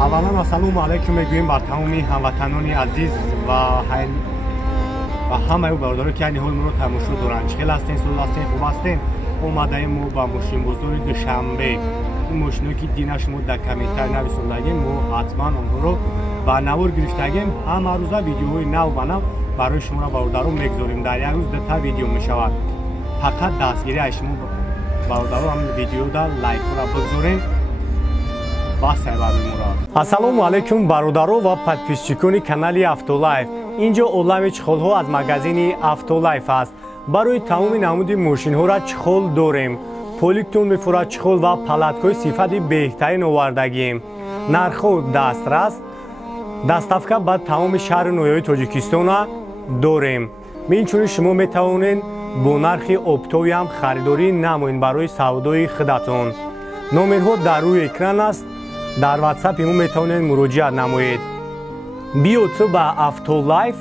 اولا السلام علیکم میگویم بر تمام هموطنان عزیز و همه برادران که این حال ما رو تماشا دارن. چخیل هستین؟ سلام هستین؟ خوب هستین؟ اومدیم ما با ماشین بزرگ دوشنبه. این ماشینی که دینش ما در کمیتر نویسندگیم ما حتما آنها رو به نوار گرفتگیم. همه روزه ویدیوهای نو و نو برای شما برادران میگذاریم. در یک روز تا ویدیو میشود. فقط دستگیری شما برادران هم ویدیو در لایک را بگذارین. Ассалому алейкум бародаро ва подписчикони канали Автолайф. Инҷо олами чихолҳо аз магазини Автолайф аст. Барои тамоми намуди мошинҳоро чихол дорем. Поликтон мефурад чихол ва палаткои сифати беҳтарин овардагием. Нархҳо дастрас. Доставка ба тамоми шаҳри ноҳияи Тоҷикистона дорем. Инчунин шумо метавонед бо нархи оптови ҳам харидорӣ намоед барои савдои худатон. номерҳо дар рӯи экран аст. дар WhatsApp мо метавонед муроҷиат намоед. биё ту ба Автолайф,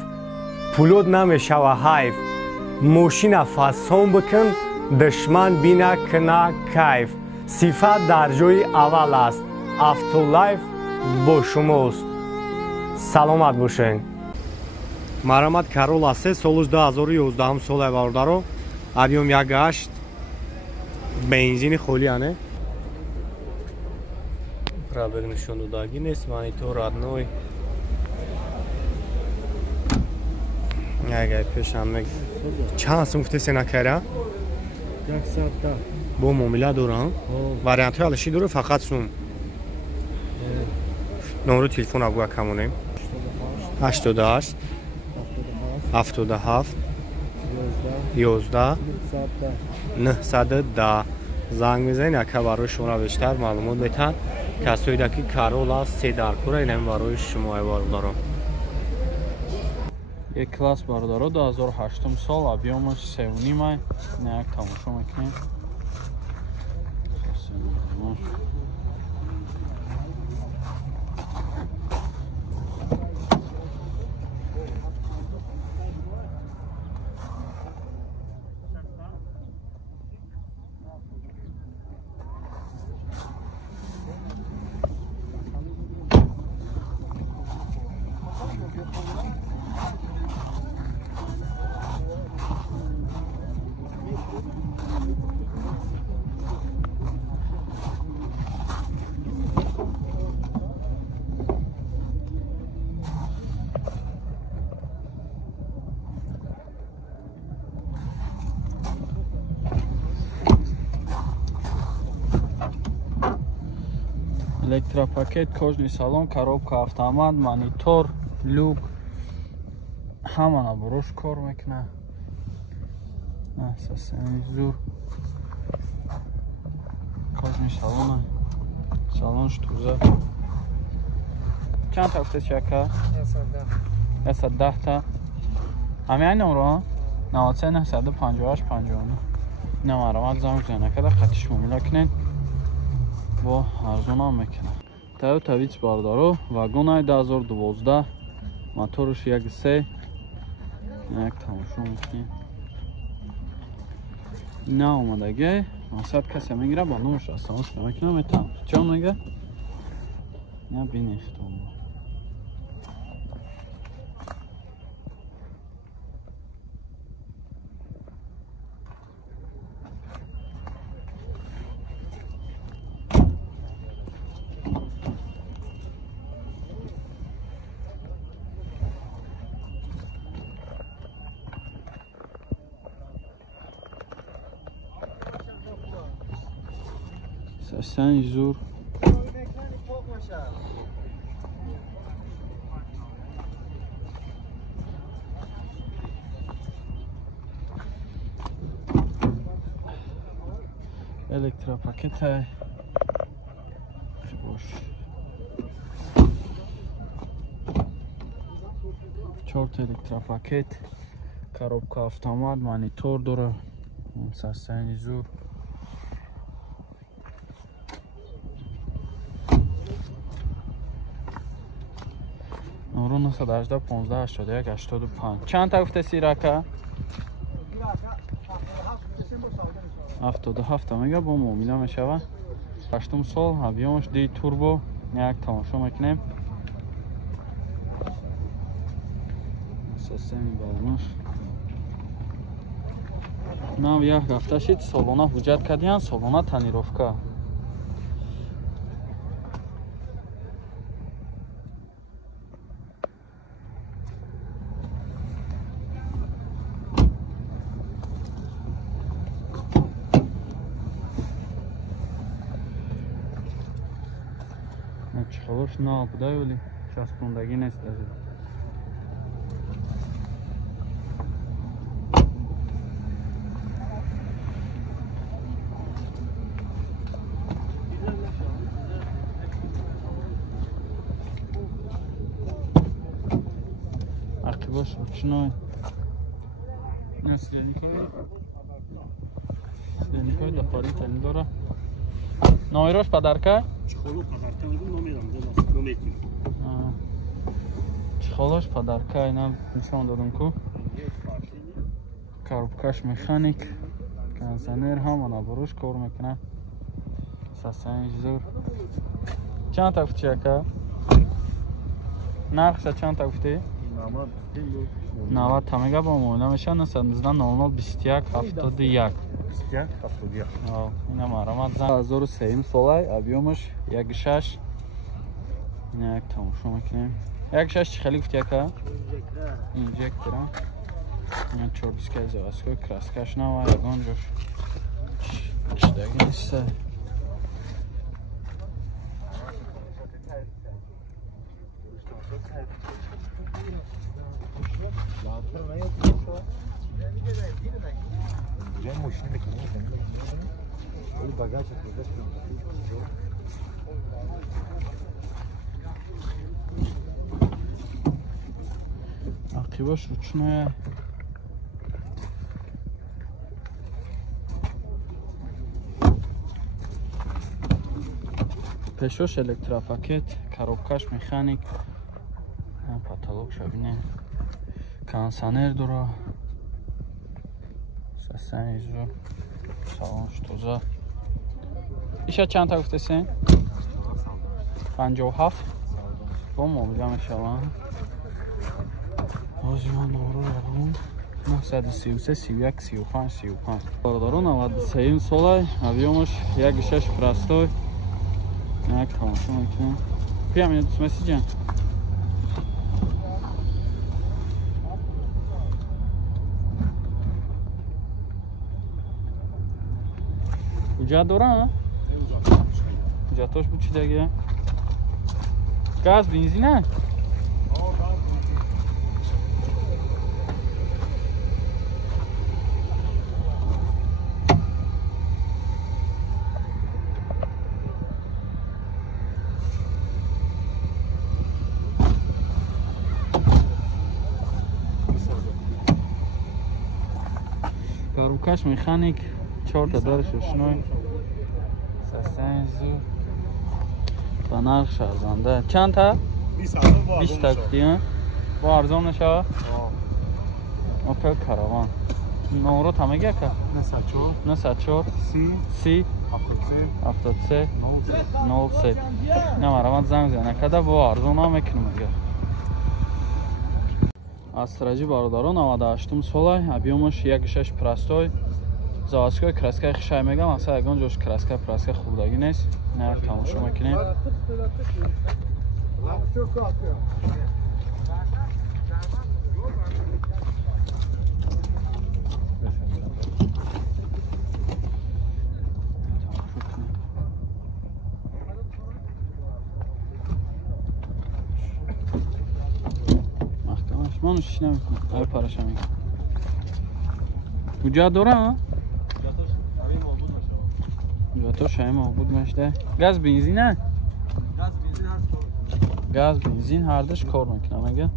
пулод намешава ҳайф. мошина фасон бикун, душман бина кина кайф. сифат дар ҷои аввал аст. Автолайф бо шумост. саломат бошед. марамат Карол аст. соли 2011 соли бародаро. объем 1.8 бензини холӣ ане. Пробег нишон додагӣ нест. Монитор родной. Ягай пешам мег. Чанд сум гуфте сенакара? 110. Бо муомила дорам? Вариантҳои алиши дора фақат сум. номери телефона буга камонем. 88 77 11 910 занг мезанед. яка барои шумо бештар маълумот метаҳад. касоида ки Карол аст се дар кора инам барои шумо бародаро. Як класс бародаро 2008 сол объемаш 3.5 як тамошо мекунем. Электропакет, кожный салон, коробка автомат, монитор, люк. Ҳама наборош кор мекуна. Сензор. Кожный салон. Салон штуза. Чанд та гуфтед шака? 110 та. ҳамин номро 93 958 59. ина маромат занг бизанед када қатиш муомила кунед. бо арзона мекунад. Toyota Vitz бародаро, вагонаи 2012, моторш 1.3. як тамошо мекунед. ина омадаги, мақсад касе мегира ба номаш растанаш мекунад метавон. Чон мега? ина бинехтон. سنجور электропакет чорт электропакет, коробка автомат, монитор дора, сензор. номро 918 15 81 85. چند تا گفته سیراکا؟ 77 میگه با معامله میشوه. 8 سال объемش دی توربو یک تماشا میکنیم. اساساً بالماش نام یک هفته شد سالانه حجت کردیم، سالانه تنیروفکا. چخالوش نه بوده ولی چسبوندگی نیست داره. عقیباش رچنای سلینکای دخاری تنی داره. نایراش پدرکه؟ چخالو پدرکه نمیدم نمیتونم. چخالوش پدرکه اینا نشان دادم کو. کاروبکش مکانیک کنسنر همانا بروش کار میکنه. ساسنج زور. چند تا گفتی که؟ نقشه چند تا گفتی؟ 90 تمگه با مولا میشه. نسندزدن 0021 71 اینم آرامت زن 1003 ساله. ابیومش 1.6. این یک تماشا میکنیم. 1.6 چی خیلی گفتی که؟ اینجکتره. این 4 دیسکه زواسکوی کراسکش نوه یگان جوش چیدگی نیسته. عقیباش رچنای پشوش الکتراپاکت کاروبکش مکانیک پاتالوگ شبینه کنسنر داره. سسنج رو سالانش توزه. ایشه چند تا گفته سین؟ 57 با موبیلم شما آزیان نورو رقم 933 31 35 35 باردارو 93 ساله. ابیومش 1.6 پرستوی. یک تماشا میکنم. پیام اینو دوست مسی جان اجاد دارم؟ اجادش بود چی دیگه؟ گاز بنزینه؟ کاروبکش مکانیک 4 تا دارش روشنای سستنج زور با نرخ ارزانده. چند تا؟ 20 تا گفتی با ارزان نشه؟ اوپل کاروان نورو تمگه که؟ 94 30 73 03 نمارمت زنگ زنه کده با ارزان هم میکنم اگر استراجی باردارو 98 ساله. ابیومش 1.6 پرستوی. заводской краска хишай мегам аса ягон ҷош краска праска хурдагӣ нест. Ина тамошо мекунем. محکمش منو شیش نمیکنم. ای پارشا میکنم. کجا دارم؟ تو شای معبود مشته. گاز بنزین نه؟ گاز بنزین هر دوش کار میکنه مگه؟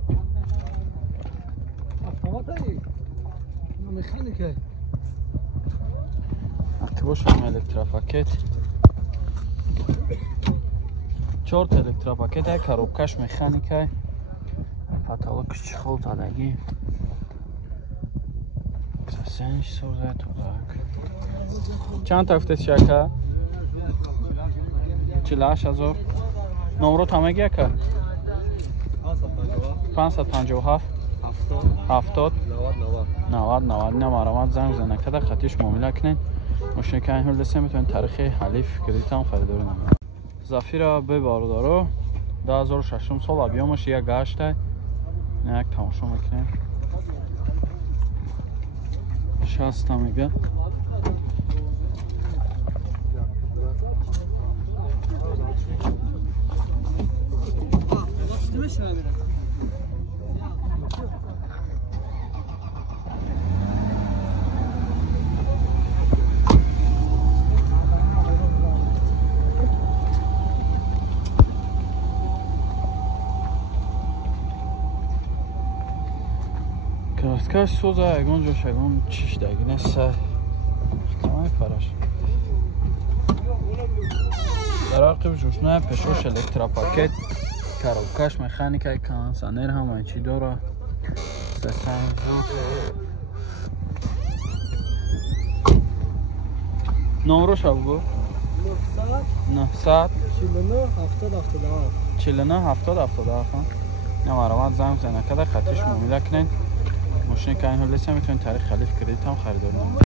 автоматایی مکانیکه اکتیبوش هم الکتراپاکت 4 تا الکتراپاکت های کاروبکش مکانیکه پاتالوگ چخول زدگی سنش سوزه توزاک. چند تا گفته شکر؟ 48,000 نمرو تمگی که 557 70 90 نمارم زنگ زنه کده خطیش معامله کنین ماشین که این هول دسته میتونین تاریخ حلیف کردیت هم خریداری نمید زفیر به بارودارو 2006 سال ابیامش یک گشته یک تماشا میکنین 60 میگه کاش سوزا اگون جوش اگون چیش داگی نسه کمای پراش در عقب جوشنه پشوش الکتراپاکت کاروکاش مکانیکای کانسانر هم اینچی داره سسنزو نمروش هم بگو 900 49 70 77 نمارمت زنگ زنه کده خطیش معامله کنین ماشین که این حال میتونین تاریخ خلیف کردیت هم خریداری نمید